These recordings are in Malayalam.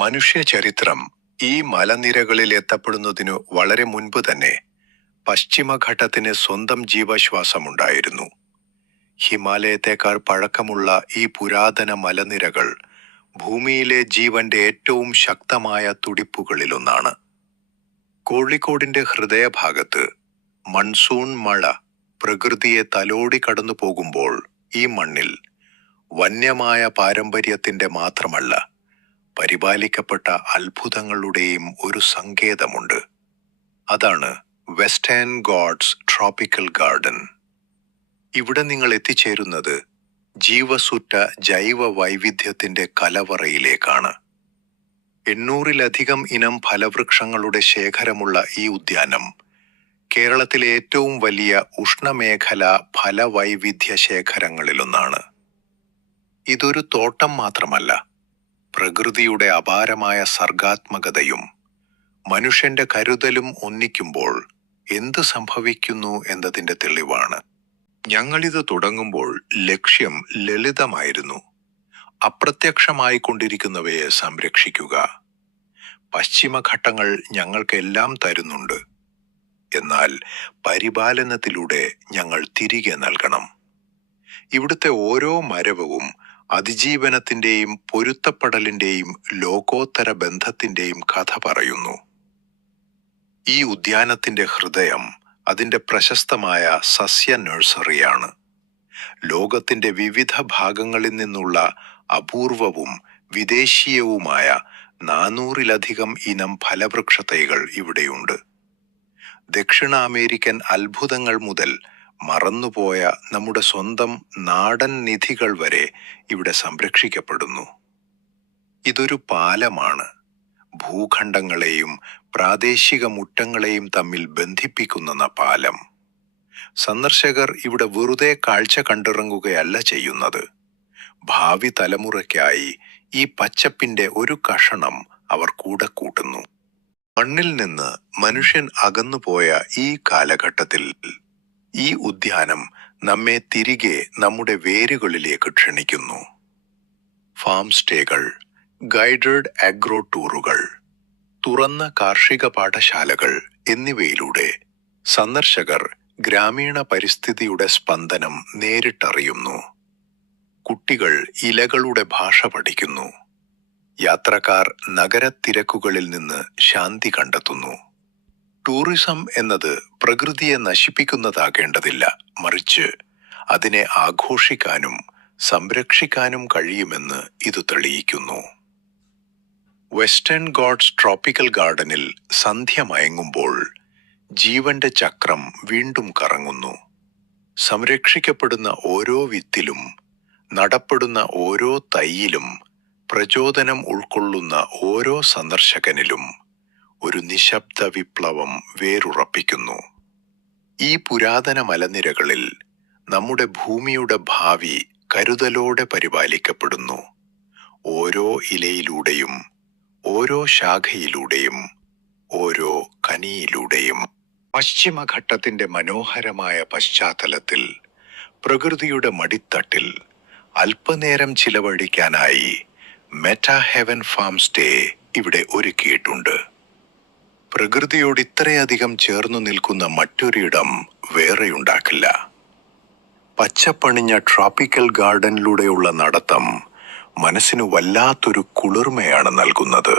മനുഷ്യ ചരിത്രം ഈ മലനിരകളിൽ എത്തപ്പെടുന്നതിനു വളരെ മുൻപ് തന്നെ പശ്ചിമഘട്ടത്തിന് സ്വന്തം ജീവശ്വാസമുണ്ടായിരുന്നു. ഹിമാലയത്തെക്കാൾ പഴക്കമുള്ള ഈ പുരാതന മലനിരകൾ ഭൂമിയിലെ ജീവന്റെ ഏറ്റവും ശക്തമായ തുടിപ്പുകളിലൊന്നാണ്. കോഴിക്കോടിന്റെ ഹൃദയഭാഗത്ത് മൺസൂൺ മഴ പ്രകൃതിയെ തലോടി കടന്നു പോകുമ്പോൾ ഈ മണ്ണിൽ വന്യമായ പാരമ്പര്യത്തിന്റെ മാത്രമല്ല, പരിപാലിക്കപ്പെട്ട അത്ഭുതങ്ങളുടെയും ഒരു സങ്കേതമുണ്ട്. അതാണ് വെസ്റ്റേൺ ഗോഡ്സ് ട്രോപ്പിക്കൽ ഗാർഡൻ. ഇവിടെ നിങ്ങൾ എത്തിച്ചേരുന്നത് ജീവസുറ്റ ജൈവ വൈവിധ്യത്തിന്റെ കലവറയിലേക്കാണ്. 800-ലധികം ഇനം ഫലവൃക്ഷങ്ങളുടെ ശേഖരമുള്ള ഈ ഉദ്യാനം കേരളത്തിലെ ഏറ്റവും വലിയ ഉഷ്ണമേഖല ഫലവൈവിധ്യ ശേഖരങ്ങളിലൊന്നാണ്. ഇതൊരു തോട്ടം മാത്രമല്ല, പ്രകൃതിയുടെ അപാരമായ സർഗാത്മകതയും മനുഷ്യന്റെ കരുതലും ഒന്നിക്കുമ്പോൾ എന്ത് സംഭവിക്കുന്നു എന്നതിന്റെ തെളിവാണ്. ഞങ്ങളിത് തുടങ്ങുമ്പോൾ ലക്ഷ്യം ലളിതമായിരുന്നു: അപ്രത്യക്ഷമായി കൊണ്ടിരിക്കുന്നവയെ സംരക്ഷിക്കുക. പശ്ചിമഘട്ടങ്ങൾ ഞങ്ങൾക്കെല്ലാം തരുന്നുണ്ട്, എന്നാൽ പരിപാലനത്തിലൂടെ ഞങ്ങൾ തിരികെ നൽകണം. ഇവിടുത്തെ ഓരോ മരവും അതിജീവനത്തിന്റെയും പൊരുത്തപ്പെടലിന്റെയും ലോകോത്തര ബന്ധത്തിന്റെയും കഥ പറയുന്നു. ഈ ഉദ്യാനത്തിന്റെ ഹൃദയം അതിന്റെ പ്രശസ്തമായ സസ്യ നഴ്സറിയാണ്. ലോകത്തിന്റെ വിവിധ ഭാഗങ്ങളിൽ നിന്നുള്ള അപൂർവവും വിദേശീയവുമായ 400-ലധികം ഇനം ഫലവൃക്ഷ തൈകൾ ഇവിടെയുണ്ട്. ദക്ഷിണ അമേരിക്കൻ അത്ഭുതങ്ങൾ മുതൽ മറന്നുപോയ നമ്മുടെ സ്വന്തം നാടൻ നിധികൾ വരെ ഇവിടെ സംരക്ഷിക്കപ്പെടുന്നു. ഇതൊരു പാലമാണ്, ഭൂഖണ്ഡങ്ങളെയും പ്രാദേശിക മുറ്റങ്ങളെയും തമ്മിൽ ബന്ധിപ്പിക്കുന്ന പാലം. സന്ദർശകർ ഇവിടെ വെറുതെ കാഴ്ച കണ്ടിറങ്ങുകയല്ല ചെയ്യുന്നത്. ഭാവി തലമുറയ്ക്കായി ഈ പച്ചപ്പിന്റെ ഒരു കഷണം അവർ കൂടെ കൂട്ടുന്നു. മണ്ണിൽ നിന്ന് മനുഷ്യൻ അകന്നുപോയ ഈ കാലഘട്ടത്തിൽ ഈ ഉദ്യാനം നമ്മെ തിരികെ നമ്മുടെ വേരുകളിലേക്ക് ക്ഷണിക്കുന്നു. ഫാം സ്റ്റേകൾ, ഗൈഡഡ് അഗ്രോ ടൂറുകൾ, തുറന്ന കാർഷിക പാഠശാലകൾ എന്നിവയിലൂടെ സന്ദർശകർ ഗ്രാമീണ പരിസ്ഥിതിയുടെ സ്പന്ദനം നേരിട്ടറിയുന്നു. കുട്ടികൾ ഇലകളുടെ ഭാഷ പഠിക്കുന്നു. യാത്രക്കാർ നഗരത്തിരക്കുകളിൽ നിന്ന് ശാന്തി കണ്ടെത്തുന്നു. ടൂറിസം എന്നത് പ്രകൃതിയെ നശിപ്പിക്കുന്നതാകേണ്ടതില്ല, മറിച്ച് അതിനെ ആഘോഷിക്കാനും സംരക്ഷിക്കാനും കഴിയുമെന്ന് ഇത് തെളിയിക്കുന്നു. വെസ്റ്റേൺ ഗോഡ്സ് ട്രോപ്പിക്കൽ ഗാർഡനിൽ സന്ധ്യ മയങ്ങുമ്പോൾ ജീവന്റെ ചക്രം വീണ്ടും കറങ്ങുന്നു. സംരക്ഷിക്കപ്പെടുന്ന ഓരോ വിത്തിലും, നടപ്പെടുന്ന ഓരോ തൈയിലും, പ്രചോദനം ഉൾക്കൊള്ളുന്ന ഓരോ സന്ദർശകനിലും ഒരു നിശബ്ദ വിപ്ലവം വേരുറപ്പിക്കുന്നു. ഈ പുരാതന മലനിരകളിൽ നമ്മുടെ ഭൂമിയുടെ ഭാവി കരുതലോടെ പരിപാലിക്കപ്പെടുന്നു. ഓരോ ഇലയിലൂടെയും, ഓരോ ശാഖയിലൂടെയും, ഓരോ കനിയിലൂടെയും. പശ്ചിമഘട്ടത്തിന്റെ മനോഹരമായ പശ്ചാത്തലത്തിൽ, പ്രകൃതിയുടെ മടിത്തട്ടിൽ അല്പനേരം ചിലവഴിക്കാനായി മെറ്റാ ഹെവൻ ഫാം സ്റ്റേ ഇവിടെ ഒരുക്കിയിട്ടുണ്ട്. പ്രകൃതിയോട് ഇത്രയധികം ചേർന്നു നിൽക്കുന്ന മറ്റൊരിടം വേറെയുണ്ടാക്കില്ല. പച്ചപ്പണിഞ്ഞ ട്രോപ്പിക്കൽ ഗാർഡനിലൂടെയുള്ള നടത്തം മനസ്സിന് വല്ലാത്തൊരു കുളിർമയാണ് നൽകുന്നത്.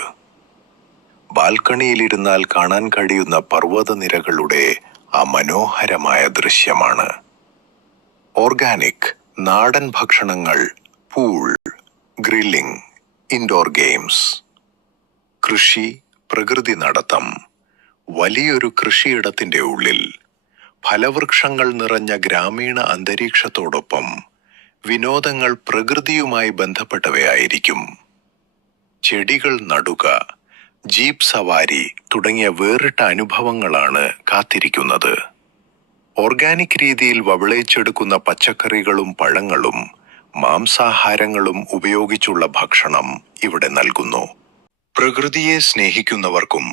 ബാൽക്കണിയിലിരുന്നാൽ കാണാൻ കഴിയുന്ന പർവ്വതനിരകളുടെ ആ മനോഹരമായ ദൃശ്യമാണ്. ഓർഗാനിക് നാടൻ ഭക്ഷണങ്ങൾ, പൂൾ, ഗ്രില്ലിംഗ്, ഇൻഡോർ ഗെയിംസ്, കൃഷി, പ്രകൃതി നടത്തം. വലിയൊരു കൃഷിയിടത്തിന്റെ ഉള്ളിൽ ഫലവൃക്ഷങ്ങൾ നിറഞ്ഞ ഗ്രാമീണ അന്തരീക്ഷത്തോടൊപ്പം വിനോദങ്ങൾ പ്രകൃതിയുമായി ബന്ധപ്പെട്ടവയായിരിക്കും. ചെടികൾ നടുക, ജീപ്പ് സവാരി തുടങ്ങിയ വേറിട്ട അനുഭവങ്ങളാണ് കാത്തിരിക്കുന്നത്. ഓർഗാനിക് രീതിയിൽ വവിളയിച്ചെടുക്കുന്ന പച്ചക്കറികളും പഴങ്ങളും മാംസാഹാരങ്ങളും ഉപയോഗിച്ചുള്ള ഭക്ഷണം ഇവിടെ നൽകുന്നു. പ്രകൃതിയെ സ്നേഹിക്കുന്നവർക്കും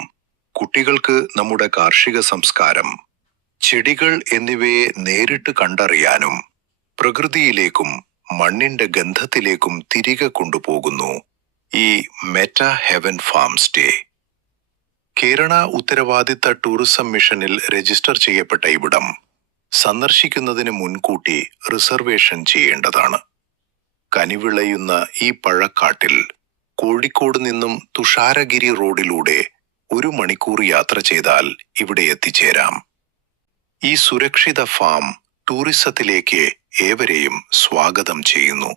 കുട്ടികൾക്ക് നമ്മുടെ കാർഷിക സംസ്കാരം, ചെടികൾ എന്നിവയെ നേരിട്ട് കണ്ടറിയാനും പ്രകൃതിയിലേക്കും മണ്ണിന്റെ ഗന്ധത്തിലേക്കും തിരികെ കൊണ്ടുപോകുന്നു ഈ meta heaven farm stay. Kerala ഉത്തരവാദിത്ത ടൂറിസം മിഷനിൽ രജിസ്റ്റർ ചെയ്യപ്പെട്ട ഇവിടം സന്ദർശിക്കുന്നതിന് മുൻകൂട്ടി റിസർവേഷൻ ചെയ്യേണ്ടതാണ്. കനിവിളയുന്ന ഈ പഴക്കാട്ടിൽ കോഴിക്കോട് നിന്നും തുഷാരഗിരി റോഡിലൂടെ 1 മണിക്കൂർ യാത്ര ചെയ്താൽ ഇവിടെ എത്തിച്ചേരാം. ഈ സുരക്ഷിത ഫാം ടൂറിസത്തിലേക്ക് ഏവരെയും സ്വാഗതം ചെയ്യുന്നു.